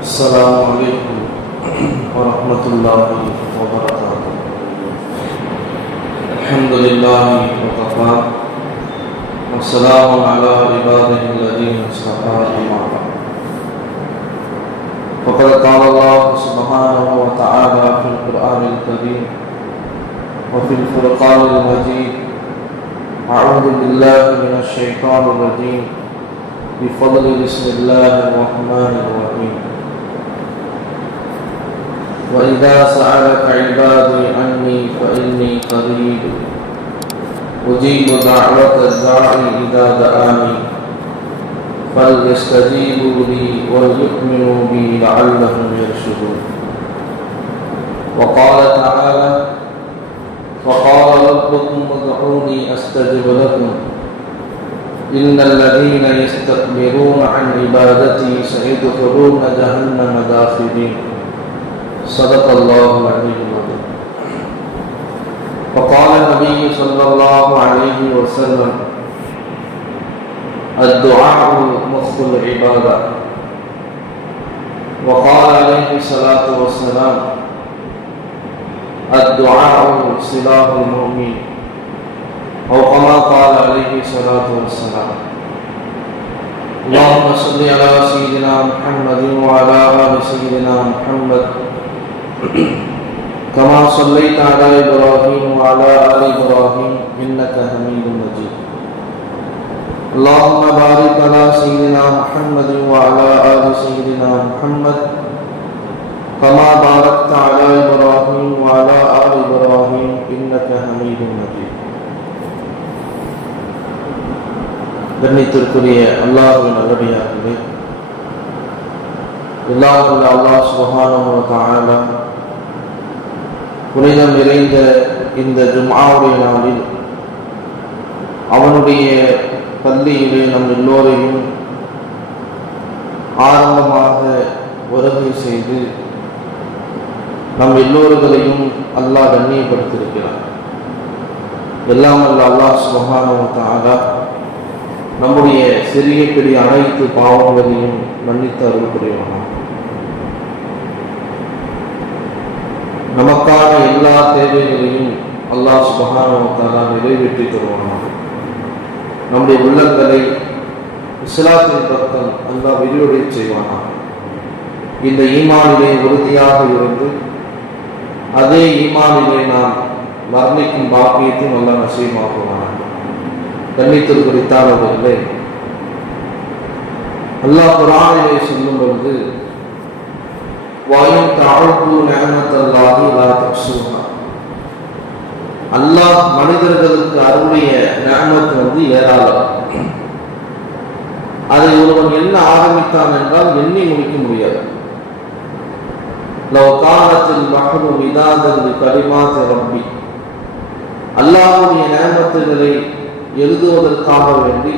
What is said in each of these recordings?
السلام عليكم ورحمة الله وبركاته. الحمد لله وكفى. وسلام على عباده الذين اصطفى أما فقد قال الله سبحانه وتعالى في القرآن الكريم وفي الفرقان المجيد أعوذ بالله من الشيطان الرجيم. بفضل بسم الله الرحمن الرحيم. وإذا سألك عبادي عني فإني قريب أجيب دعوة الداعي إذا دعاني فليستجيبوا لي وليؤمنوا بي لعلهم يرشدون وقال تعالى وقال ربكم ادعوني أستجب لكم إن الذين يستكبرون عن عبادتي سيدخلون جهنم داخلين صدق الله العلي العظيم وقال النبي صلى الله عليه وسلم، الدعاء مخ العبادة وقال عليه الصلاة والسلام، الدعاء سلاح المؤمن أو كما قال عليه الصلاة والسلام اللهم صل على سيدنا محمد وعلى آل سيدنا محمد. كما صليت على إبراهيم وعلى آل إبراهيم إنك حميد مجيد اللهم بارك على سيدنا محمد وعلى آل سيدنا محمد كما باركت على إبراهيم وعلى آل إبراهيم إنك حميد مجيد கண்ணித்திற்குரிய அல்லாஹுவின் நல்லடியார்களே எல்லாருள்ள அல்லாஹ் சுபஹான புனிதம் நிறைந்த இந்த ஜும்ஆவுடைய நாளில் அவனுடைய பள்ளியிலே நம் எல்லோரையும் ஆரம்பமாக வருகை செய்து நம் எல்லோர்களையும் அல்லாஹ் கண்ணியப்படுத்தியிருக்கிறார் எல்லாம் அல்ல அல்லாஹ் சுகானவத்தாக நம்முடைய சிறிய பெரிய அனைத்து பாவங்களையும் மன்னித்து அருள் புரிவானாம் நமக்கான எல்லா தேவைகளையும் அல்லாஹ் சுபகானவத்தாலா நிறைவேற்றி தருவானாக. நம்முடைய உள்ளங்களை இஸ்லாத்தின் பக்தன் அல்லாஹ் விரிவடை செய்வானாம் இந்த ஈமானிலே உறுதியாக இருந்து அதே ஈமானிலே நாம் மரணிக்கும் பாக்கியத்தையும் நல்லா நசீமாக்குவானாம் கண்ணித்தல் குறித்தானவர்களே அல்லாஹ் குரானிலே சொல்லும் பொழுது வாயும் தாழ்வு நேமத்தல்லாஹி லா தப்சுஹா அல்லாஹ் மனிதர்களுக்கு அருளிய நேமத் வந்து ஏராளம். அதை ஒருவன் என்ன ஆரம்பித்தான் என்றால் எண்ணி முடிக்க முடியாது. லவ் காலத்தில் மகனும் விதாதல் கரிமாத் ரப்பி. அல்லாஹுடைய நேமத்துகளை எழுதுவதற்காக வேண்டி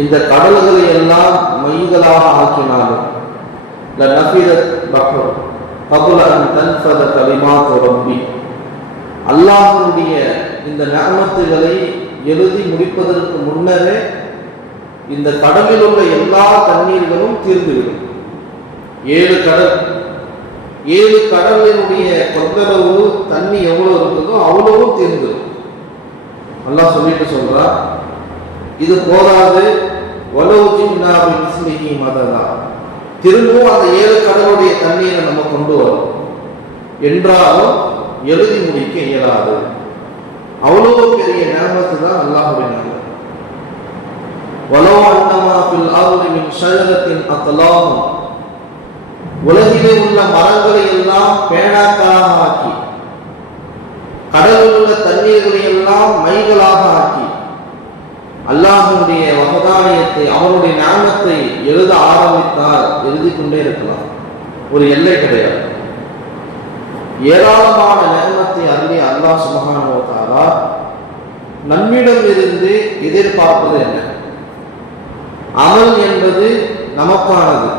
இந்த கடல்களை எல்லாம் மைகளாக ஆக்கினாலும் அல்லாஹனுடைய இந்த நகமத்துகளை எழுதி முடிப்பதற்கு முன்னரே இந்த கடலில் உள்ள எல்லா தண்ணீர்களும் தீர்ந்துவிடும். ஏழு கடல். ஏழு கடலினுடைய கொந்தளவு தண்ணி எவ்வளவு இருக்குதோ அவ்வளவும் தீர்ந்துடும் நல்லா சொல்லிட்டு சொல்றா இது போதாது. உலகத்தின் மதம் தான் திரும்பவும் அந்த ஏழு கடவுளுடைய தண்ணீரை நம்ம கொண்டு வரும். என்றாலும் எழுதி முடிக்க இயலாது. அவ்வளவு பெரிய நேமத்து தான் அல்லாஹுவின் வலோ அன்னமா பில் ஆவுரி அத்தலாகும் உலகிலே உள்ள மரங்களை எல்லாம் பேனாக்களாக ஆக்கி கடலில் உள்ள தண்ணீர்களை எல்லாம் மைகளாக ஆக்கி அல்லாஹனுடைய வகதானியத்தை அவனுடைய ஞானத்தை எழுத ஆரம்பித்தால் எழுதி கொண்டே இருக்கலாம். ஒரு எல்லை கிடையாது. ஏராளமான நேமத்தை அருளி அல்லாஹ் சுமகானுவத்தாரா நம்மிடம் இருந்து எதிர்பார்ப்பது என்ன? அமல் என்பது நமக்கானது.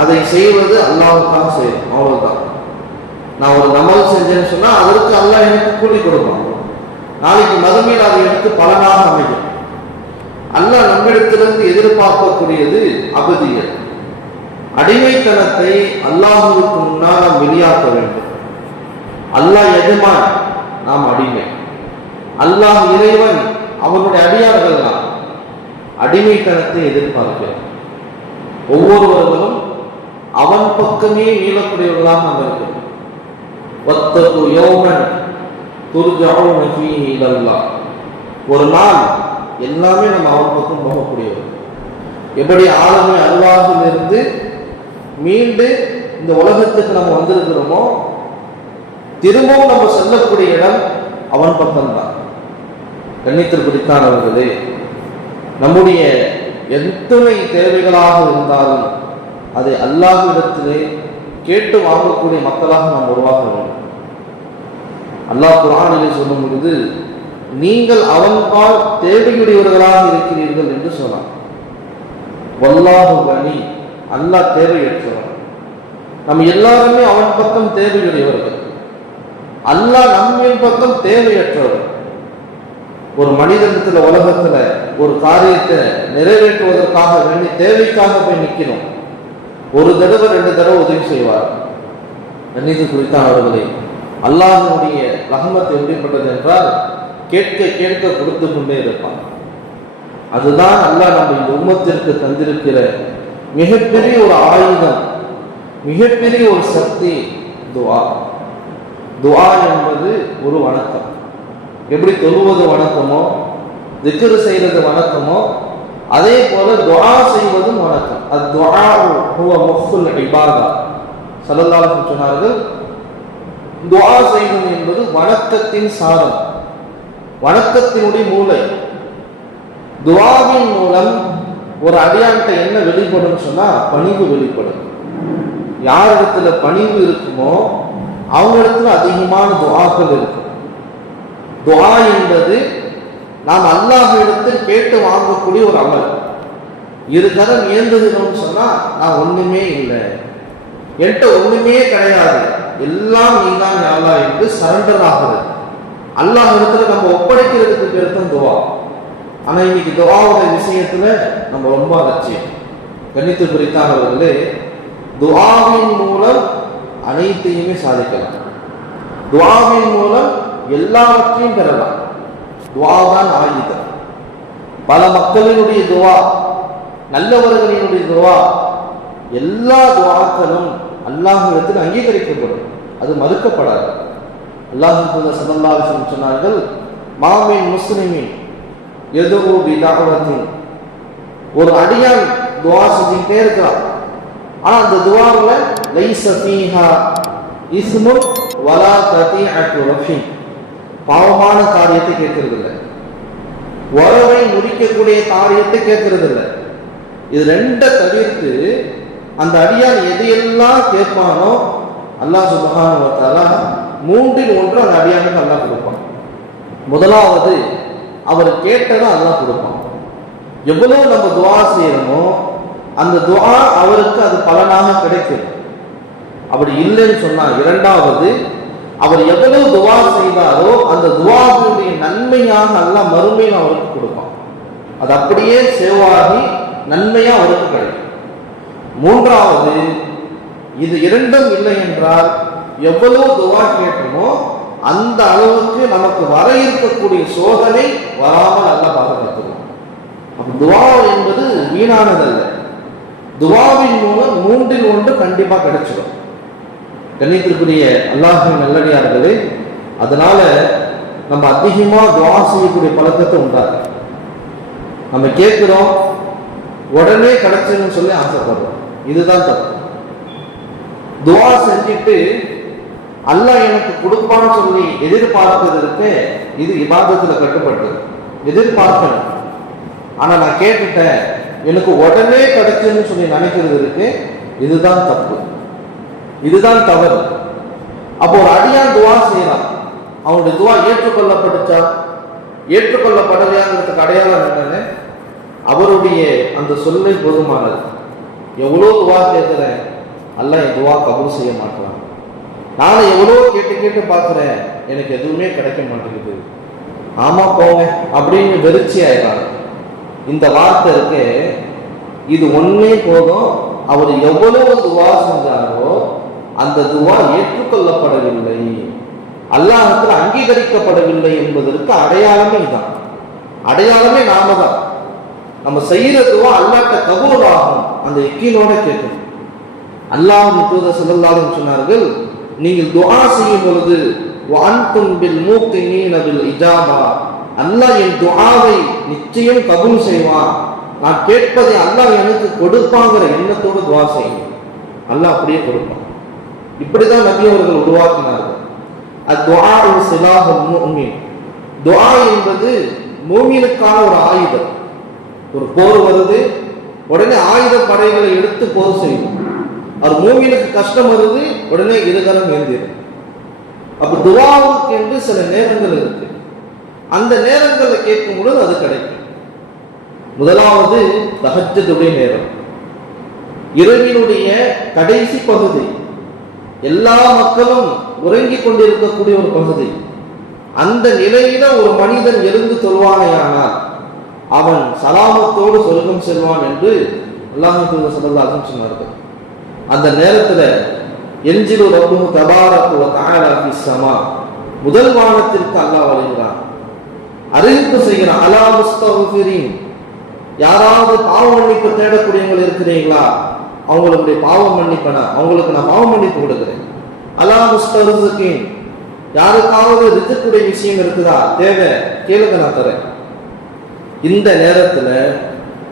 அதை செய்வது அல்லாவுக்காக செய்யும் அவ்வளவுதான். நான் ஒரு நமல் செஞ்சேன்னு சொன்னா அதற்கு அல்லாஹ் எனக்கு கூலி கொடுப்பான். நாளைக்கு மறுமையில் அதை எடுத்து பலனாக அமையும். அல்லாஹ் நம்மிடத்திலிருந்து எதிர்பார்க்கக்கூடியது அபதியல். அடிமை அடிமைத்தனத்தை அல்லாஹுக்கு முன்னால் நாம் வெளியாக்க வேண்டும். அல்லாஹ் எஜமான் நாம் அடிமை. அல்லாஹ் இறைவன் அவனுடைய அடியார்கள் தான். அடிமைத்தனத்தை எதிர்பார்க்கிறோம் ஒவ்வொருவர்களும் அவன் பக்கமே மீளக்கூடியவர்களாக நாம் இருக்கிறோம் ஒத்தகு யோகன் துர்ஜவுன ஃபீஹி இலல்லாஹ் ஒரு நாள் எல்லாமே நம்ம அவன் பக்கம் போகக்கூடியவர் எப்படி ஆளுமை அருவாகிலிருந்து மீண்டு இந்த உலகத்துக்கு நம்ம வந்திருக்கிறோமோ திரும்பவும் நம்ம செல்லக்கூடிய இடம் அவன் பக்கம்தான். கண்ணித்திற்குடித்தானவர்களே நம்முடைய எத்தனை தேவைகளாக இருந்தாலும் அதை அல்லாஹ்விடத்திலே கேட்டு வாங்கக்கூடிய மக்களாக நாம் உருவாக வேண்டும். அல்லாஹ் குரானிலே சொல்லும் பொழுது நீங்கள் அவன்பால் தேவையுடையவர்களாக இருக்கிறீர்கள் என்று சொன்னான். வல்லாஹு கனி அல்லாஹ் தேவையற்றவன் நம்ம எல்லாருமே அவன் பக்கம் தேவையுடையவர்கள். அல்லாஹ் நம்மின் பக்கம் தேவையற்றவர். ஒரு மனிதனத்துல உலகத்துல ஒரு காரியத்தை நிறைவேற்றுவதற்காக வேண்டி தேவைக்காக போய் நிற்கணும் ஒரு தடவை ரெண்டு தடவை உதவி செய்வார். கண்ணியத்து குறித்தான் அவர்களை அல்லாஹனுடைய ரஹமத் எப்படிப்பட்டது என்றால் கேட்க கேட்க கொடுத்து கொண்டே இருப்பான். அதுதான் அல்லாஹ் நம்ம இந்த உம்மத்திற்கு தந்திருக்கிற மிகப்பெரிய ஒரு ஆயுதம் மிகப்பெரிய ஒரு சக்தி துவா. துவா என்பது ஒரு வணக்கம். எப்படி தொழுவது வணக்கமோ திக்கரு செய்வது வணக்கமோ அதே போல துவா செய்வதும் வணக்கம். அது துவா முஃபுல் இபாதா. ஸல்லல்லாஹு சொன்னார்கள் துவா செய்வது என்பது வணக்கத்தின் சாரம் வணக்கத்தினுடைய மூளை. துவாவின் மூலம் ஒரு அடியான்கிட்ட என்ன வெளிப்படும் சொன்னா பணிவு வெளிப்படும். யார் இடத்துல பணிவு இருக்குமோ அவங்க இடத்துல அதிகமான துவாக்கள் இருக்கும். துவா என்பது நாம் எடுத்து கேட்டு வாங்கக்கூடிய ஒரு அமல். இரு கரம் ஏந்துகிறோம்னு சொன்னா நான் ஒண்ணுமே இல்லை. என்கிட்ட ஒண்ணுமே கிடையாது. எல்லாம் நீதான் யாரா என்று சரண்டர் ஆகுது. அல்லாஹ் இடத்துல நம்ம ஒப்படைக்கிறதுக்கு பேர் தான் துவா. ஆனா இன்னைக்கு துவாவுடைய விஷயத்துல நம்ம ரொம்ப அலட்சியம். கணித்து குறித்தானவர்களே துவாவின் மூலம் அனைத்தையுமே சாதிக்கலாம். துவாவின் மூலம் எல்லாவற்றையும் பெறலாம். துவா தான் ஆயுதம். பல மக்களினுடைய துவா நல்லவர்களினுடைய துவா எல்லா துவாக்களும் அல்லாஹிடத்தில் அங்கீகரிக்கப்படும். அது மறுக்கப்படாது. அல்லாஹு சல்லா சொன்னார்கள் மாமின் முஸ்லிமின் எதுவோ விதாவத்தின் ஒரு அடியான் துவா செஞ்சுக்கிட்டே இருக்கிறான். ஆனா அந்த துவாவில் லைச ஃபீஹா இஸ்மு வலா சதி அட் ரஃபி பாவமான காரியத்தை கேட்கறது இல்லை உறவை முடிக்கக்கூடிய காரியத்தை கேட்கறது இல்லை இது ரெண்ட தவிர்த்து அந்த அடியான் எதையெல்லாம் கேட்பானோ அல்லாஹ் சுபகானுவத்தாலா மூன்றில் ஒன்று அந்த அடியானுக்கு அல்லாஹ் கொடுப்பான். முதலாவது அவர் கேட்டதை அல்லாஹ் கொடுப்பான். எவ்வளவு நம்ம துவா செய்யணுமோ அந்த துவா அவருக்கு அது பலனாக கிடைக்கும். அப்படி இல்லைன்னு சொன்னா இரண்டாவது அவர் எவ்வளவு துவா செய்தாரோ அந்த துவாவுடைய நன்மையாக அல்லாஹ் மறுமையும் அவருக்கு கொடுப்பான். அது அப்படியே சேவாகி நன்மையா அவருக்கு கிடைக்கும். மூன்றாவது இது இரண்டும் இல்லை என்றால் எவ்வளவு துவா கேட்டோமோ அந்த அளவுக்கு நமக்கு வர இருக்கக்கூடிய சோதனை வராமல் அல்ல பாதுகாத்துவோம். துவா என்பது வீணானதல்ல. துவாவின் மூலம் மூன்றில் ஒன்று கண்டிப்பா கிடைச்சிடும். கண்ணியத்திற்குரிய அல்லாஹின் நல்லடியார்களே அதனால நம்ம அதிகமாக துவா செய்யக்கூடிய பழக்கத்தை உண்டாது நம்ம கேட்கிறோம் உடனே கிடைச்சதுன்னு சொல்லி ஆசைப்படுறோம். இதுதான் தப்பு. துவா செஞ்சுட்டு அல்லாஹ் எனக்கு கொடுப்பான்னு சொல்லி எதிர்பார்ப்பது இருக்கு இது இபாதத்துல கட்டுப்பட்டது. எதிர்பார்க்கணும் ஆனா நான் கேட்டுட்டேன் எனக்கு உடனே கிடைச்சுன்னு சொல்லி நினைக்கிறது இருக்கு இதுதான் தப்பு. இதுதான் தவறு. அப்போ ஒரு அடியான் துவா செய்யறான் அவனுடைய துவா ஏற்றுக்கொள்ளப்பட்டுச்சா? ஏற்றுக்கொள்ளப்படலையாங்கிறதுக்கு அடையாளம் என்னன்னு அவருடைய அந்த சொல்லை போதுமானது. எவ்வளோ துவா கேட்குறேன்? அல்ல என் துவா கபூல் செய்ய மாட்டான். நானும் எவ்வளோ கேட்டு கேட்டு பார்க்குறேன் எனக்கு எதுவுமே கிடைக்க மாட்டேங்குது. ஆமா போங்க அப்படின்னு வெறிச்சி ஆயிடுறாங்க இந்த வார்த்தை இருக்கு இது ஒன்னே போதும். அவர் எவ்வளவு துவா செஞ்சாரோ அந்த துவா ஏற்றுக்கொள்ளப்படவில்லை. அல்லாஹத்தில் அங்கீகரிக்கப்படவில்லை என்பதற்கு அடையாளமே தான். அடையாளமே நாம தான். நம்ம செய்யற துவா அல்லாட்ட கபூல் ஆகும் அந்த எக்கீனோட கேட்கும். அல்லாஹ் தூதர் ஸல்லல்லாஹு சொன்னார்கள் நீங்கள் துவா செய்யும் பொழுது வஅன்தும் பில் மூக்கு நீனவில் இஜாபா. அல்லாஹ் என் துவாவை நிச்சயம் கபூல் செய்வான் நான் கேட்பதை அல்லாஹ் எனக்கு கொடுப்பாங்கிற எண்ணத்தோடு துவா செய்யும். அல்லாஹ் அப்படியே கொடுப்பான். இப்படிதான் நபி அவர்கள் உருவாக்கினார்கள். அத்துஆ சிலாஹுல் முஃமின் துவா என்பது மூமினுக்கான ஒரு ஆயுதம். ஒரு போர் வருது உடனே ஆயுத படைகளை எடுத்து போர் செய்யும். அது மூமினுக்கு கஷ்டம் வருது உடனே இருகரம் ஏந்திரும். அப்ப துவாவுக்கு என்று சில நேரங்கள் இருக்கு. அந்த நேரங்களை கேட்கும் பொழுது அது கிடைக்கும். முதலாவது தஹஜத்துடைய நேரம். இரவினுடைய கடைசி பகுதி. எல்லா மக்களும் உறங்கிக் கொண்டிருக்கக்கூடிய ஒரு பகுதி. அந்த நிலையில ஒரு மனிதன் எழுந்து சொல்வானேயானால் அவன் சலாமத்தோடு சொர்க்கம் செல்வான் என்று அல்லாஹ் தூதர் சொன்னார்கள். அந்த நேரத்துல எஞ்சிலு ரப்புஹு தபாரத்துவ வ சமா முதல் வானத்திற்கு அல்லாஹ் வருகிறான் அறிவிப்பு செய்கிறான் அலா முஸ்தஃபிரின் யாராவது பாவ மன்னிப்பு தேடக்கூடியவங்க இருக்கிறீங்களா அவங்களுடைய பாவம் மன்னிப்பன? அவங்களுக்கு நான் பாவம் மன்னிப்பு கொடுக்குறேன். அலா முஸ்தஃபிரின் யாருக்காவது ரித்துக்குடைய விஷயம் இருக்குதா? தேவை கேளுங்க நான் தரேன். இந்த நேரத்துல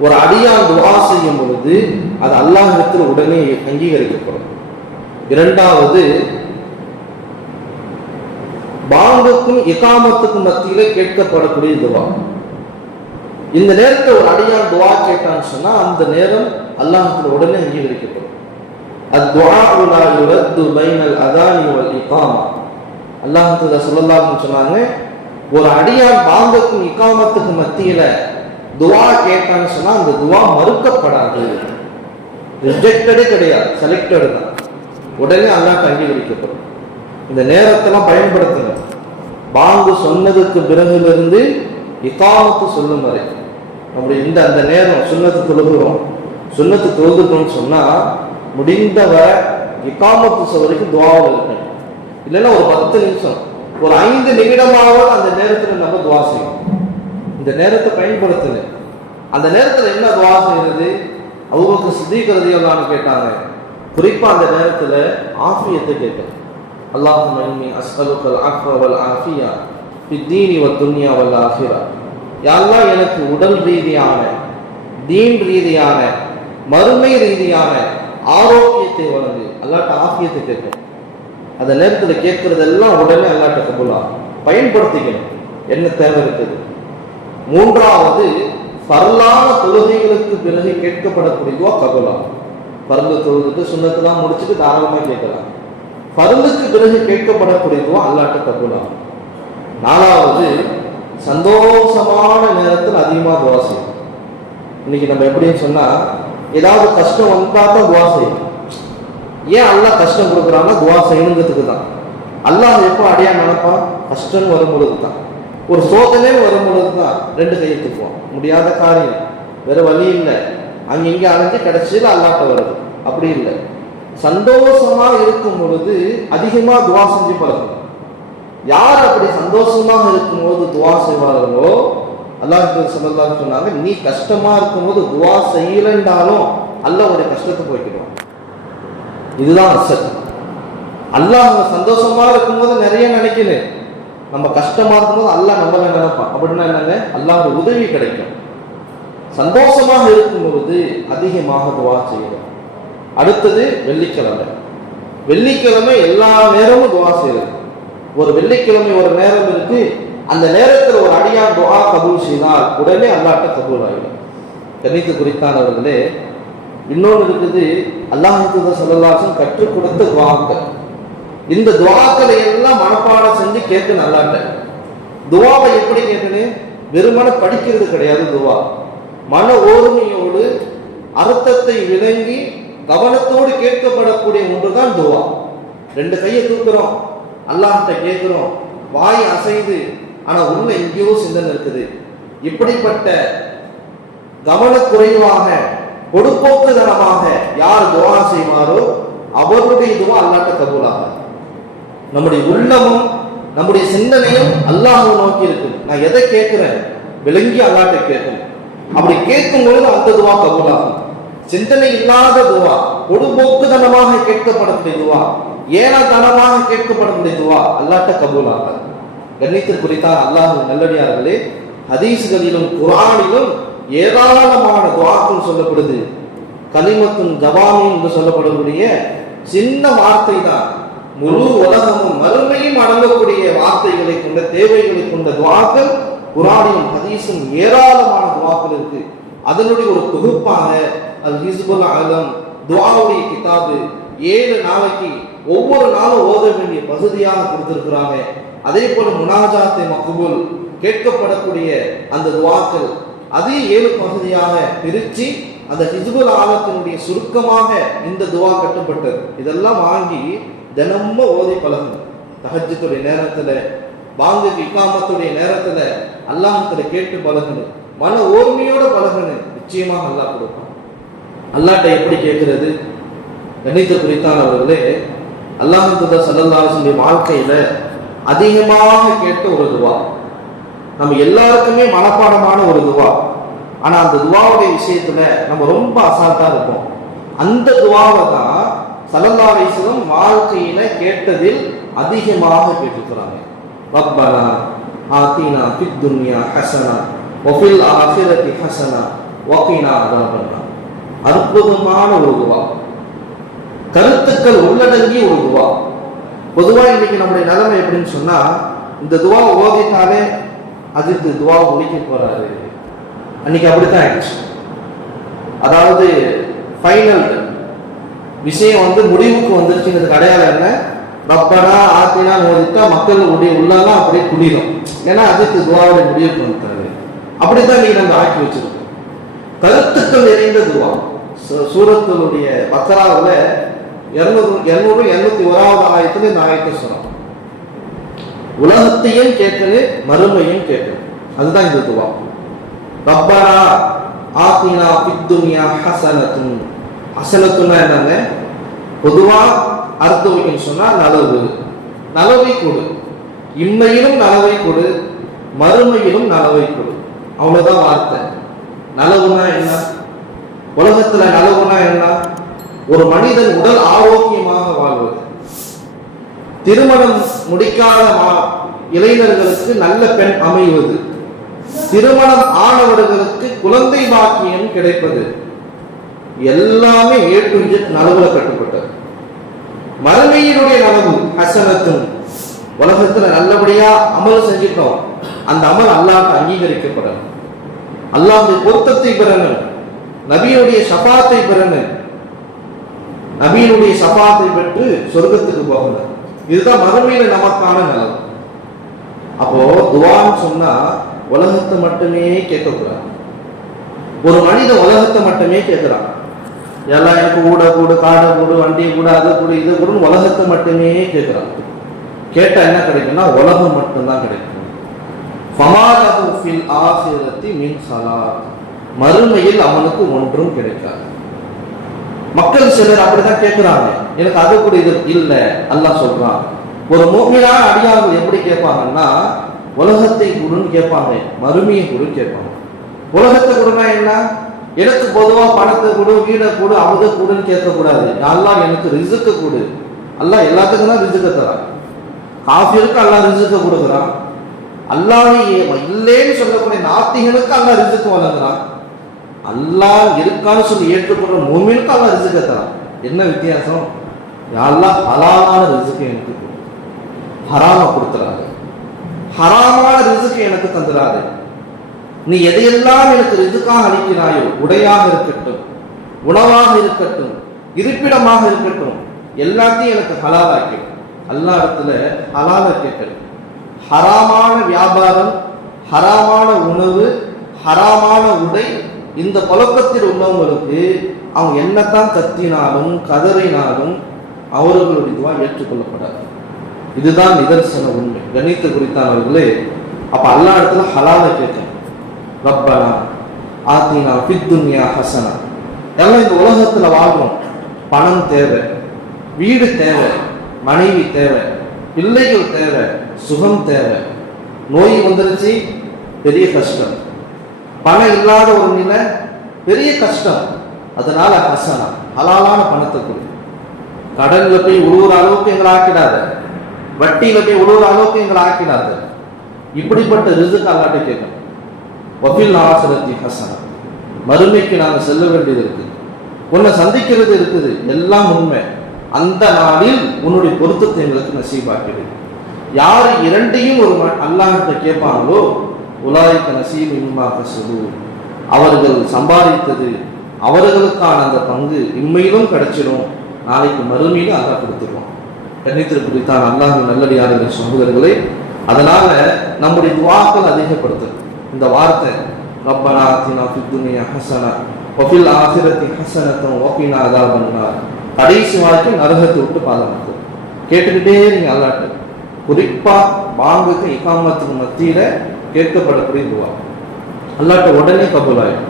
ஒரு அடியான் துவா செய்யும் பொழுது அது அல்லாஹிடத்தில் உடனே அங்கீகரிக்கப்படும். இரண்டாவது பாங்குக்கும் இகாமத்துக்கும் மத்தியில கேட்கப்படக்கூடிய துவா. இந்த நேரத்தில் ஒரு அடியான் துவா கேட்டான்னு சொன்னா அந்த நேரம் அல்லாஹத்துல உடனே அங்கீகரிக்கப்படும். அத்வா லா யுரத்து அதானி இகாமா. அல்லாஹத்துல சொல்லலாம்னு சொன்னாங்க. ஒரு அடியான் பாங்குக்கும் இக்காமத்துக்கு மத்தியில துவா கேட்டான்னு சொன்னா அந்த துவா மறுக்கப்படாது. ரிஜெக்டடே கிடையாது. செலக்டடு தான். உடனே அல்லாஹ் அங்கீகரிக்கப்படும் இந்த நேரத்தெல்லாம் பயன்படுத்துங்க பாங்கு சொன்னதுக்கு பிறகுலிருந்து இக்காமத்து சொல்லும் வரை. நம்முடைய இந்த அந்த நேரம் சுண்ணத்து தொழுகிறோம். சுண்ணத்து தொழுதுக்கணும்னு சொன்னா முடிந்தவரை இக்காமத்து சொல்றதுக்கு வரைக்கும் துவாவில் இருக்கணும். இல்லைன்னா ஒரு பத்து நிமிஷம். ஒரு ஐந்து நிமிடமாவது அந்த நேரத்தில் நம்ம துவா செய்யணும். இந்த நேரத்தை பயன்படுத்துங்க. அந்த நேரத்தில் என்ன துவா செய்யறது? அவங்களுக்கு சித்திக்கிறதையெல்லாம் கேட்டாங்க. குறிப்பாக அந்த நேரத்தில் ஆஃபியத்தை கேட்கணும் அல்லாஹும் இன்னி அஸ்அலுக்கல் அஃப வல் ஆஃபியா ஃபித்தீனி வ துன்யா வல் ஆஃபிரா யாரெல்லாம் எனக்கு உடல் ரீதியான தீன் ரீதியான மறுமை ரீதியான ஆரோக்கியத்தை வழங்கு. அல்லாட்ட ஆஃபியத்தை கேட்கும் அந்த நேரத்தில் கேட்கறதெல்லாம் உடனே அல்லாட்ட கபூலாகும் பயன்படுத்திக்கணும். என்ன தேவை இருக்குது? மூன்றாவது பரலான தொழுகைகளுக்கு பிறகு கேட்கப்படக்கூடியதுவா கபுலா பருந்து தொழுது சுண்ணத்தெல்லாம் முடிச்சுட்டு தாராளமாக கேட்கலாம். பருந்துக்கு பிறகு கேட்கப்படக்கூடியதுவா அல்லாட்ட கபுலா நாலாவது சந்தோஷமான நேரத்தில் அதிகமாக துவா செய்யும் இன்னைக்கு நம்ம எப்படின்னு சொன்னா ஏதாவது கஷ்டம் வந்தா தான் துவா செய்யும் ஏன் அல்லாஹ் கஷ்டம் கொடுக்குறான்னா துவா செய்யணுங்கிறதுக்கு தான். அல்லாஹ் எப்போ அடையா நினைப்பான் கஷ்டம் வரும்பொழுது தான். ஒரு சோதனை வரும்பொழுது தான் ரெண்டு கையை தூக்குவோம் முடியாத காரியம். வேற வழி இல்லை. அங்கே இங்கே அலைஞ்சு கடைசியில் அல்லாட்ட வருது. அப்படி இல்லை. சந்தோஷமா இருக்கும் பொழுது அதிகமா துவா செஞ்சு பழகும் யார் அப்படி சந்தோஷமாக இருக்கும்போது துவா செய்வார்களோ அல்லாஹ் சொல்லலாம் சொன்னாங்க நீ கஷ்டமா இருக்கும்போது துவா செய்யலன்றாலும் அல்ல ஒரு கஷ்டத்தை போய்க்கிடுவான் இதுதான் அசல். அல்லாஹ் நம்ம சந்தோஷமா இருக்கும்போது நிறைய நினைக்கல நம்ம கஷ்டமா இருக்கும்போது அல்லாஹ் நம்மள நினைப்பான். அப்படின்னா என்னங்க? அல்லாஹ் உதவி கிடைக்கும். சந்தோஷமாக இருக்கும்பொழுது அதிகமாக துவா செய்யணும். அடுத்தது வெள்ளிக்கிழமை. வெள்ளிக்கிழமை எல்லா நேரமும் துவா செய்யறது ஒரு வெள்ளிக்கிழமை ஒரு நேரம் இருக்கு. அந்த நேரத்தில் ஒரு அடியான் துவா கபூல் செய்தால் உடனே அல்லாட்ட கபூல் ஆகிடும் கணித்து குறித்தானவர்களே இன்னொன்று இருக்குது அல்லாஹ் சொல்லலாசன் கற்றுக் கொடுத்த துவாக்கள். இந்த துவாக்களை எல்லாம் மனப்பாடம் செஞ்சு கேட்க நல்லாட்ட துவாவை எப்படி கேட்கணும் வெறுமன படிக்கிறது கிடையாது துவா. மன ஓர்மையோடு அர்த்தத்தை விளங்கி கவனத்தோடு கேட்கப்படக்கூடிய ஒன்றுதான் துவா. ரெண்டு கையை தூக்குறோம் அல்லாஹ்கிட்ட கேட்கிறோம் வாய் அசைந்து ஆனா உள்ள எங்கேயோ சிந்தனை இருக்குது. இப்படிப்பட்ட கவனக்குறைவாக பொடுப்போக்குதனமாக யார் துவா செய்வாரோ அவருடைய துவா அல்லாட்ட கபூலாக. நம்முடைய உள்ளமும் நம்முடைய சிந்தனையும் அல்லாஹ் நோக்கி இருக்கும். நான் எதை கேட்கிறேன்? விளங்கி அல்லாட்ட கேட்கும். அப்படி கேட்கும் பொழுது அந்த துவா கபூலாகும். சிந்தனை இல்லாத துவா பொடுபோக்குதனமாக கேட்கப்படக்கூடிய துவா ஏனத்தனமாக கேட்கப்படக்கூடிய துவா அல்லாட்ட கபூலாகாது குறித்தார் அல்லாஹ் நல்லடியார்களே ஹதீஸ்களிலும் குரானிலும் ஏராளமான துவாக்கள் சொல்லப்படுது. கலிமத்தும் ஜவாமி என்று சொல்லப்படக்கூடிய சின்ன வார்த்தை தான் முழு உலகமும் மறுமையும் அடங்கக்கூடிய வார்த்தைகளை கொண்ட தேவைகளை கொண்ட துவாக்கள் குரானிலும் ஹதீஸும் ஏராளமான துவாக்கள் இருக்கு. அதனுடைய ஒரு தொகுப்பாக அது ஹிஸ்புல் அலம் துவாவுடைய கிதாபு ஏழு நாளைக்கு ஒவ்வொரு நாளும் ஓத வேண்டிய பகுதியாக கொடுத்திருக்கிறாங்க. அதே போல முனாஜாத்தை மக்குபுல் கேட்கப்படக்கூடிய அந்த துவாக்கள் அதையும் ஏழு பகுதியாக பிரித்து அந்த ஹிஜ்புல் ஆலத்தினுடைய சுருக்கமாக இந்த துவா கட்டப்பட்டது. இதெல்லாம் வாங்கி தினமும் ஓதி பழகணும் தஹஜத்துடைய நேரத்தில் வாங்குக்கு இக்காமத்துடைய நேரத்தில் அல்லாஹத்துல கேட்டு பழகணும் மன ஓர்மையோட பழகணும் நிச்சயமாக அல்லாஹ் கொடுப்பான். அல்லாட்ட எப்படி கேட்கிறது? கணித குறித்தானவர்களே அல்லாஹ் சல்லல்லாஹுடைய வாழ்க்கையில அதிகமாக கேட்ட ஒரு துவா. நம்ம எல்லாருக்குமே மனப்பாடமான ஒரு துவா. ஆனா அந்த துவாவுடைய விஷயத்துல நம்ம ரொம்ப அசால்ட்டா இருப்போம். அந்த துவாவை தான் சல்லல்லாஹும் வாழ்க்கையில கேட்டதில் அதிகமாக கேட்டுக்கிறாங்க ரப்பனா ஆத்தினா ஃபித் துன்யா ஹசனா வஃபில் ஆஃபிரதி ஹசனா வகினா அதாபன்னா. அற்புதமான ஒரு துவா. கருத்துக்கள் உள்ளடங்கிய ஒரு துவா. பொதுவா இன்னைக்கு நம்முடைய நிலைமை எப்படின்னு சொன்னா இந்த துவா ஓதினாலே அதுக்கு துவா முடிக்க போறாரு. அன்னைக்கு அப்படித்தான் ஆயிடுச்சு. அதாவது ஃபைனல் விஷயம் வந்து முடிவுக்கு வந்துருச்சுங்கிறதுக்கு அடையாளம் என்ன? ரப்பனா ஆத்தினா ஓதிட்டா மக்களுடைய உள்ளெல்லாம் அப்படியே குடிரும். ஏன்னா அஜித் துவாவுடைய முடிவுக்கு வந்துட்டாரு. அப்படித்தான் நீங்க நம்ம ஆக்கி வச்சிருக்கோம். கருத்துக்கள் நிறைந்த துவா. சூரத்தினுடைய பத்தராவில் பக்கராவில் இருநூறு இருநூறு இருநூத்தி ஓராவது ஆயிரத்துல இந்த ஆயத்தை சொல்றோம் உலகத்தையும் கேட்குது மறுமையும் கேட்குது அதுதான் இந்த துவா. ரப்பனா ஆத்தினா பித்துனியா ஹசனத்துன். ஹசனத்துன்னா என்னங்க? பொதுவா அர்த்தம் வைக்கணும் சொன்னா நலவு நலவை கொடு. இம்மையிலும் நலவை கொடு. மறுமையிலும் நலவை கொடு. அவ்வளவுதான் வார்த்தை. நலவுனா என்ன? உலகத்துல நலவுனா என்ன? ஒரு மனிதன் உடல் ஆரோக்கியமாக வாழ்வது. திருமணம் முடிக்காத மா- இளைஞர்களுக்கு நல்ல பெண் அமைவது. திருமணம் ஆனவர்களுக்கு குழந்தை பாக்கியம் கிடைப்பது. எல்லாமே ஏற்று நலவுல கட்டுப்பட்டது. மறுமையினுடைய நலவு ஹசனத்தும் உலகத்துல நல்லபடியா அமல் செஞ்சிட்டோம். அந்த அமல் அல்லாஹ்க்கு அங்கீகரிக்கப்படணும். அல்லாஹ்வுடைய பொருத்தத்தை பெறணும். நபியுடைய சபாத்தை பெறணும். நபியினுடைய சபாத்தை பெற்று சொர்க்கத்துக்கு போகணும். இதுதான் மறுமையில நமக்கான நலம். அப்போ துவான்னு சொன்னா உலகத்தை மட்டுமே கேட்கக்கூடாது. ஒரு மனிதன் உலகத்தை மட்டுமே கேட்கிறான். எல்லாம் எனக்கு ஊட கூடு காடை கூடு வண்டி கூட அது கூடு இது கூடுன்னு உலகத்தை மட்டுமே கேட்கிறான். கேட்டா என்ன கிடைக்கும்னா உலகம் மட்டும்தான் கிடைக்கும். ஃபமாலஹு ஃபில் ஆஹிரத்தி மின் மறுமையில் அவனுக்கு ஒன்றும் கிடைக்காது. மக்கள் சிலர் அப்படிதான் கேட்கிறாங்க. எனக்கு அது கூட இது இல்லை. அல்லாஹ் சொல்றான். ஒரு மூமியான அடியார்கள் எப்படி கேட்பாங்கன்னா உலகத்தை குருன்னு கேட்பாங்க. மறுமையை கொடு கேட்பாங்க. உலகத்தை குருனா என்ன? எனக்கு பொதுவா பணத்தை கொடு வீடை கொடு அவதை கொடுன்னு கேட்கக்கூடாது. அல்லா எனக்கு ரிசுக்க கொடு. அல்லா எல்லாத்துக்கும் தான் ரிசுக்க தரான். காஃபிருக்கு அல்லா ரிசுக்க கொடுக்குறான். அல்லாஹ் இல்லைன்னு சொல்லக்கூடிய நாத்திகளுக்கு அல்லா ரிசுக்கு வழங்குறான். அல்லாஹ் இருக்கான்னு சொல்லி ஏற்றுக்கொள்ற மூமினுக்கு அல்லாஹ் ரிசுக்கை தரான் என்ன வித்தியாசம்? அல்லாஹ் ஹலாலான ரிசுக்கு எனக்கு ஹராம கொடுத்துறாரு. ஹராமான ரிசுக்கு எனக்கு தந்துடாது நீ எதையெல்லாம் எனக்கு ரிசுக்காக அளிக்கிறாயோ உடையாக இருக்கட்டும் உணவாக இருக்கட்டும் இருப்பிடமாக இருக்கட்டும் எல்லாத்தையும் எனக்கு ஹலாலாக்கி. அல்லா இடத்துல ஹலால கேட்கணும் ஹராமான வியாபாரம் ஹராமான உணவு ஹராமான உடை இந்த பழக்கத்தில் உள்ளவங்களுக்கு அவங்க என்னத்தான் கத்தினாலும் கதறினாலும் அவர்களுடைய இதுவா ஏற்றுக்கொள்ளப்படாது. இதுதான் நிதர்சன உண்மை. கணித்து குறித்தானவர்களே அப்ப அல்லா இடத்துல ஹலால கேட்கணும் ரப்பனா ஆத்தினா பித்துன்யா ஹசனா. எல்லாம் இந்த உலகத்துல வாழ்றோம். பணம் தேவை வீடு தேவை மனைவி தேவை பிள்ளைகள் தேவை சுகம் தேவை. நோய் வந்துருச்சு பெரிய கஷ்டம். பணம் இல்லாத ஒரு நிலை பெரிய கஷ்டம். அதனால ஹசனா ஹலாலான பணத்தை கொடு. கடன்ல போய் உழுவுற அளவுக்கு எங்களை ஆக்கிடாத. வட்டியில போய் உழுவுற அளவுக்கு எங்களை ஆக்கிடாத. இப்படிப்பட்ட ரிசுக்கு அல்லாட்ட கேட்கணும். வபில் நாசரத்தி ஹசனா. மறுமைக்கு நாங்கள் செல்ல வேண்டியது இருக்குது உன்னை சந்திக்கிறது இருக்குது. எல்லாம் உண்மை. அந்த நாளில் உன்னுடைய பொருத்தத்தை எங்களுக்கு நசீபாக்கிடு. யார் இரண்டையும் ஒரு அல்லாஹத்தை கேட்பாங்களோ உலாய்க்க நசீம் இம்மாக சுது அவர்கள் சம்பாதித்தது அவர்களுக்கான அந்த பங்கு இம்மையிலும் கிடைச்சிடும். நாளைக்கு மறுமையிலும் அல்லாஹ் கொடுத்துருவோம் கண்ணித்திரு குறித்தான் அல்லாஹ் நல்லடியார்கள் சகோதரர்களே அதனால நம்முடைய துவாக்கள் அதிகப்படுத்தும். இந்த வார்த்தை ரப்பனா தினா துனியா ஹசனா ஒஃபில் ஆசிரத்தி ஹசனத்தம் ஓபினா அதான் பண்ணார் கடைசி வாழ்க்கை நரகத்தை விட்டு பாதுகாக்கும். கேட்டுக்கிட்டே நீங்க அல்லாட்டு குறிப்பாக பாங்குக்கும் இக்காமத்துக்கும் மத்தியில் கேட்கப்படக்கூடிய துவா அல்லாட்ட உடனே கபூலாயிடும்.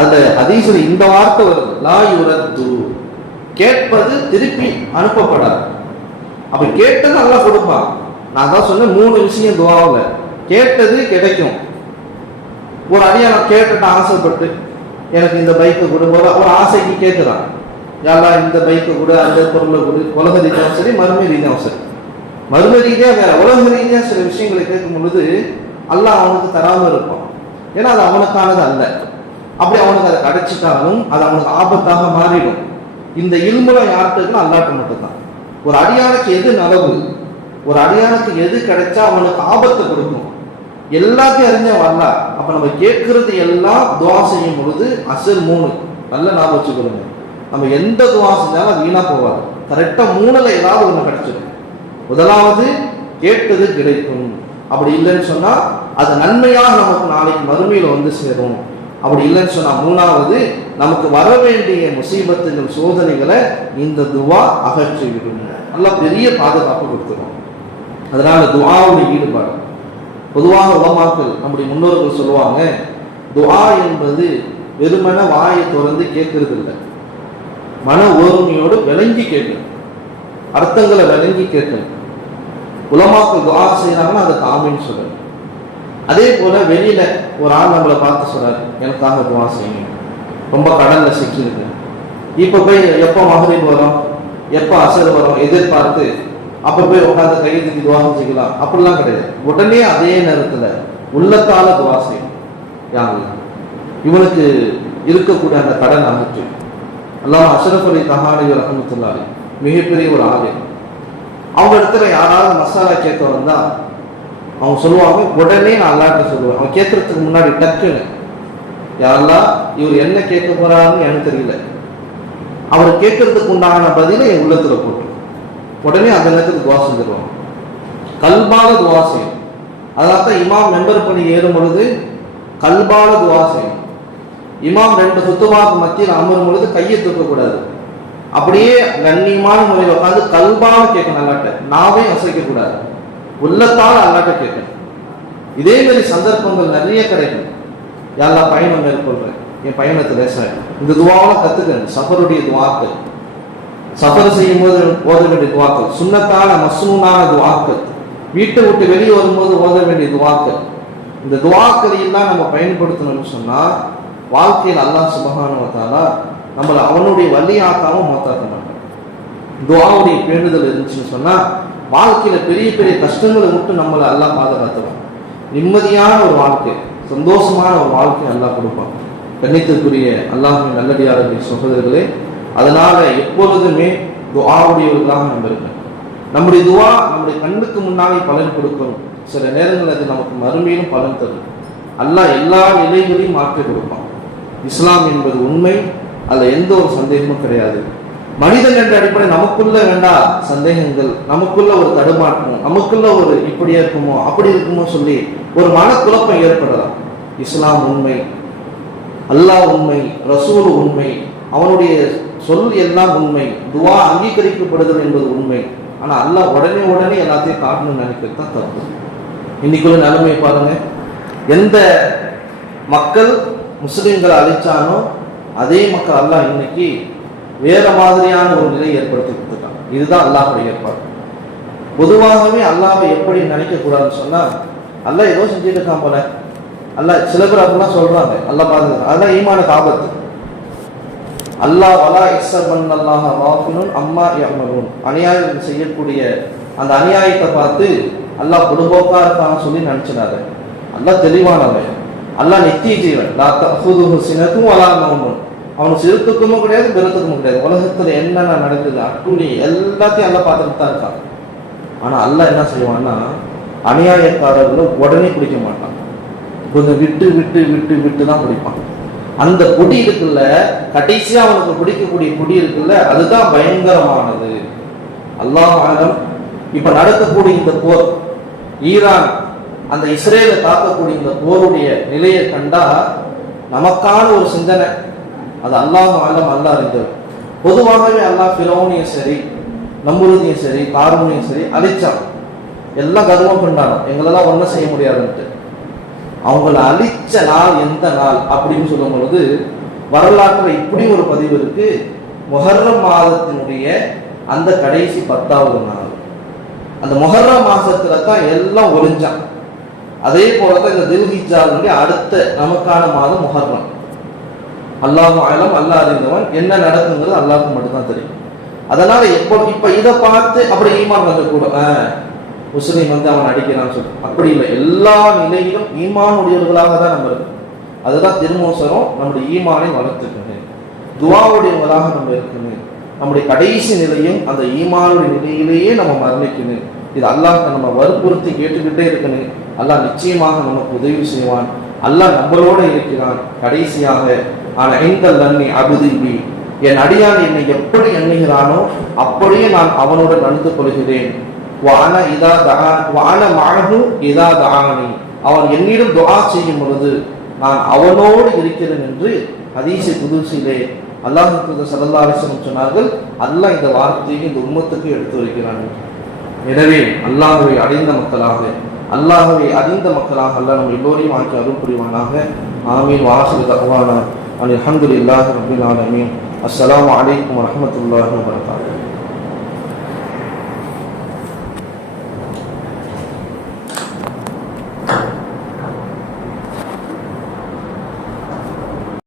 அந்த ஹதீஸ்ல இந்த வார்த்தை வருது லா யுரத்து. கேட்பது திருப்பி அனுப்பப்படாது. அப்ப கேட்டது நல்லா கொடுப்பான். நான் தான் சொன்னேன் மூணு விஷயம் துவாவில் கேட்டது கிடைக்கும். ஒரு அடியான கேட்டுட்டு ஆசைப்பட்டு எனக்கு இந்த பைக்கை கொடு ஒரு ஆசைக்கு கேட்குறான் யாரா இந்த பைக்கை கொடு அந்த பொருளை கொடு உலக ரீதியாகவும் சரி மறுமை ரீதியாகவும் சரி. மறுமை ரீதியாக வேற உலக ரீதியாக சில விஷயங்களை கேட்கும் பொழுது அல்லாஹ் அவனுக்கு தராமல் இருப்பான். ஏன்னா அது அவனுக்கானது அல்ல. அப்படி அவனுக்கு அதை கிடைச்சிட்டாலும் அது அவனுக்கு ஆபத்தாக மாறிடும். இந்த இல்முறை யார்கிட்ட அல்லாட்டு மட்டும்தான். ஒரு அடியானுக்கு எது நலவு ஒரு அடியானுக்கு எது கிடைச்சா அவனுக்கு ஆபத்தை கொடுக்கும். எல்லாத்தையும் அறிஞ்ச வரல அப்ப நம்ம கேட்கறது எல்லாம் துவா செய்யும் பொழுது அசல் மூணு. நல்ல ஞாபகம் வச்சுக்கொள்ளுங்க நம்ம எந்த துவா செஞ்சாலும் அது வீணா போகாது. கரெக்டா மூணுல ஏதாவது ஒண்ணு கிடைச்சிடும். முதலாவது கேட்டது கிடைக்கும். அப்படி இல்லைன்னு சொன்னால் அது நன்மையாக நமக்கு நாளைக்கு மறுமையில் வந்து சேரும். அப்படி இல்லைன்னு சொன்னால் மூணாவது நமக்கு வர வேண்டிய முசீபத்துகள் சோதனைகளை இந்த துவா அகற்றி விடும் நல்லா பெரிய பாதுகாப்பு கொடுத்துரும். அதனால துவாவுடைய ஈடுபாடு. பொதுவாக உலமாக்கள் நம்முடைய முன்னோர்கள் சொல்லுவாங்க துவா என்பது வெறுமன வாயை திறந்து கேட்கறது இல்லை மன ஓர்மையோடு விளங்கி கேட்கணும். அர்த்தங்களை விளங்கி கேட்கணும். உலமாக்கள் துவா செய்யறாங்கன்னா அதை தாமின்னு சொல்லணும். அதே போல வெளியில ஒரு ஆள் நம்மளை பார்த்து சொல்றாரு எனக்காக துவா செய்யுங்க. ரொம்ப கடல்ல சிக்கிருக்கு இப்ப போய் எப்போ மகளிர் வரும்? எப்போ அசர் வரும்? எதிர்பார்த்து அப்ப போய் உட்காந்து கையை துவா செஞ்சுக்கலாம் அப்படிலாம் கிடையாது. உடனே அதே நேரத்துல உள்ளத்தால துவா செய்யும். யாரு இவனுக்கு இருக்கக்கூடிய அந்த கடன் அகற்று அல்லாம அஷரஃப் அலி தஹானி ரஹமத்துல்லாரி மிகப்பெரிய ஒரு ஆலயம் அவங்க இடத்துல யாராவது மசாலா கேட்க வந்தா அவங்க சொல்லுவாங்க உடனே நான் அல்லாட்ட சொல்லுவேன். அவன் கேட்கறதுக்கு முன்னாடி டக்குன்னு யாரெல்லாம் இவர் என்ன கேட்க போறாருன்னு எனக்கு தெரியல. அவர் கேட்கறதுக்கு உண்டான பதிலை என் உள்ளத்துல போட்டு உடனே அந்த நேரத்துக்கு துவா செஞ்சிருவாங்க. கல்பால துவா செய்யும். அதனால தான் இமாம் மெம்பர் பண்ணி ஏறும் பொழுது கல்பால துவா செய்யும். இமாம் ரெண்டு சுத்தமாக மத்தியில் அமரும் பொழுது கையை தூக்கக்கூடாது. அப்படியே கண்ணியமான முறையில் உட்காந்து கல்பாக கேட்கணும் அல்லாட்ட. நாவே அசைக்க கூடாது உள்ளத்தால் அல்லாட்ட கேட்கணும். இதே மாதிரி சந்தர்ப்பங்கள் நிறைய கிடைக்கும். எல்லா பயணம் மேற்கொள்றேன் என் பயணத்தை பேசுறேன். இந்த துவாவெல்லாம் கத்துக்கணும் சஃபருடைய துவாக்கள். சஃபர் செய்யும் போது ஓத வேண்டிய துவாக்கள். சுண்ணத்தான மசூனான துவாக்கள். வீட்டை விட்டு வெளியே வரும்போது ஓத வேண்டிய துவாக்கள். இந்த துவாக்களை எல்லாம் நம்ம பயன்படுத்தணும்னு சொன்னா வாழ்க்கையில் அல்லாஹ் சுபகானுவத்தாலா நம்மளை அவனுடைய வழியாக்காம மோத்தாக்க துவாவுடைய பேணுதல் இருந்துச்சுன்னு சொன்னா வாழ்க்கையில பெரிய பெரிய கஷ்டங்களை மட்டும் நம்மளை எல்லாம் பாதுகாத்துவான். நிம்மதியான ஒரு வாழ்க்கை சந்தோஷமான ஒரு வாழ்க்கை அல்லாஹ் கொடுப்பான். கண்ணியத்திற்குரிய அல்லாஹின் நல்லடியார்கள் சகோதரர்களே அதனால எப்பொழுதுமே துவாவுடையவர்களாக நம்ம இருக்கணும். நம்முடைய துவா நம்முடைய கண்ணுக்கு முன்னாலே பலன் கொடுக்கணும். சில நேரங்கள் அது நமக்கு மறுமையிலும் பலன் தரும். அல்லாஹ் எல்லா நிலைகளையும் மாற்றி கொடுப்பான். இஸ்லாம் என்பது உண்மை அதுல எந்த ஒரு சந்தேகமும் கிடையாது. மனிதன் என்ற அடிப்படை நமக்குள்ள வேண்டா சந்தேகங்கள் நமக்குள்ள ஒரு தடுமாற்றம் நமக்குள்ள ஒரு இப்படி இருக்குமோ அப்படி இருக்குமோ சொல்லி ஒரு மனக்குழப்பம் ஏற்படலாம். இஸ்லாம் உண்மை அல்லாஹ் உண்மை ரசூல் உண்மை அவனுடைய சொல் எல்லாம் உண்மை துவா அங்கீகரிக்கப்படுதல் என்பது உண்மை. ஆனா அல்லாஹ் உடனே உடனே எல்லாத்தையும் காட்டணும்னு நினைக்கிறது தான் தப்பு. இன்னைக்குள்ள நிலைமை பாருங்க. எந்த மக்கள் முஸ்லிம்களை அழிச்சானோ அதே மக்கள் அல்லாஹ் இன்னைக்கு வேற மாதிரியான ஒரு நிலையை ஏற்படுத்தி கொடுத்துருக்காங்க இதுதான் அல்லாஹுடைய ஏற்பாடு. பொதுவாகவே அல்லாவை எப்படி நினைக்க கூடாதுன்னு சொன்னா அல்லாஹ் ஏதோ செஞ்சுட்டு இருக்கான் போல. அல்ல சில பேர் அப்படிலாம் சொல்றாங்க. அல்லா பாருங்க அதான் ஈமான காபத்து அல்லாஹ் வலா இஸ்ஸபன் அல்லாஹ் வாக்கினும் அம்மா யமலூன் அநியாயம் செய்யக்கூடிய அந்த அநியாயத்தை பார்த்து அல்லாஹ் பொதுபோக்கா இருக்கான்னு சொல்லி நினைச்சிடாத. அல்லாஹ் தெளிவானவன். அல்லாஹ் நித்திய ஜீவன் லா சினத்தும் வலா நௌமுன் அவனுக்கு சிறுத்துக்கமும் கிடையாது பிறத்துக்கமும் கிடையாது. உலகத்துல என்னென்ன நடக்குது அட்டுணி எல்லாத்தையும் அல்ல பார்த்துட்டு தான் இருக்கான். ஆனா அல்லாஹ் என்ன செய்வான்னா அநியாயக்காரர்களை உடனே பிடிக்க மாட்டான். கொஞ்சம் விட்டு விட்டு விட்டு விட்டு தான் பிடிப்பான். அந்த பொடி இருக்குல்ல கடைசியா அவனுக்கு பிடிக்கக்கூடிய பொடி இருக்குல்ல அதுதான் பயங்கரமானது. அல்லாஹ் இப்ப நடக்கக்கூடிய இந்த போர் ஈரான் அந்த இஸ்ரேலை தாக்கக்கூடிய இந்த போருடைய நிலையை கண்டா நமக்கான ஒரு சிந்தனை. அது அல்லாஹ் ஆழம் அல்லாஹ் அறிந்தது. பொதுவாகவே அல்லாஹ் ஃபிரௌனையும் சரி நம்புறதையும் சரி காரூனையும் சரி அழிச்சான். எல்லாம் கர்வம் கொண்டாடும் எங்களெல்லாம் ஒன்றும் செய்ய முடியாதுன்ட்டு. அவங்கள அழிச்ச நாள் எந்த நாள் அப்படின்னு சொல்லும் பொழுது வரலாற்றுல இப்படி ஒரு பதிவு இருக்கு. மொஹர்ரம் மாதத்தினுடைய அந்த கடைசி பத்தாவது நாள். அந்த மொஹர்ரம் மாசத்துல தான் எல்லாம் ஒளிஞ்சான். அதே போல தான் இந்த தில்ஹிஜாவுடைய அடுத்த நமக்கான மாதம் மொஹர்ரம். அல்லாஹ் ஆலம் அல்லாஹ் அறிந்தவன் என்ன நடக்குங்கிறது அல்லாஹுக்கு மட்டும்தான் தெரியும். அதனால எப்போ இப்ப இதை பார்த்து அப்படி ஈமான் வந்துக்கூடும் முஸ்லீம் வந்து அவன் அடிக்கிறான்னு சொல்லி அப்படி இல்லை. எல்லா நிலையிலும் ஈமான் உடையவர்களாக தான் நம்ம இருக்கோம். அதுதான் திருமோசரம் நம்முடைய ஈமானை வளர்த்துக்கணும் துவாவுடையவங்களாக நம்ம இருக்கணும் நம்முடைய கடைசி நிலையும் அந்த ஈமானுடைய நிலையிலேயே நம்ம மரணிக்கணும் இது அல்லாஹ் நம்ம வற்புறுத்தி கேட்டுக்கிட்டே இருக்கணும். அல்லாஹ் நிச்சயமாக நமக்கு உதவி செய்வான். அல்லாஹ் நம்மளோட இருக்கிறான். கடைசியாக ஆனா எங்கள் நன்னி அபுதிபி. என் அடியான் என்னை எப்படி எண்ணுகிறானோ அப்படியே நான் அவனோடு நடந்து கொள்கிறேன். வான இதா தகா வான மழகு இதா தகானி அவன் என்னிடம் துவா செய்யும் பொழுது நான் அவனோடு இருக்கிறேன் என்று ஹதீஸை புதுசிலே அல்லாஹ் சல்லா சொன்னார்கள். அல்லாஹ் இந்த வார்த்தையை இந்த உண்மத்துக்கு எடுத்து வருகிறான். எனவே அல்லாஹுவை அடைந்த மக்களாக அல்லாஹவை அறிந்த மக்களாக அல்லாஹ் நம்ம எல்லோரையும் ஆக்கி அருள் புரிவானாக. ஆமீன். வாசல் தகவான அலி அஹமதுல்லாஹி ரபின் ஆலமீன். அஸ்லாம் வலைக்கம் வரமத்துல்லாஹ் வபரகாத்துஹு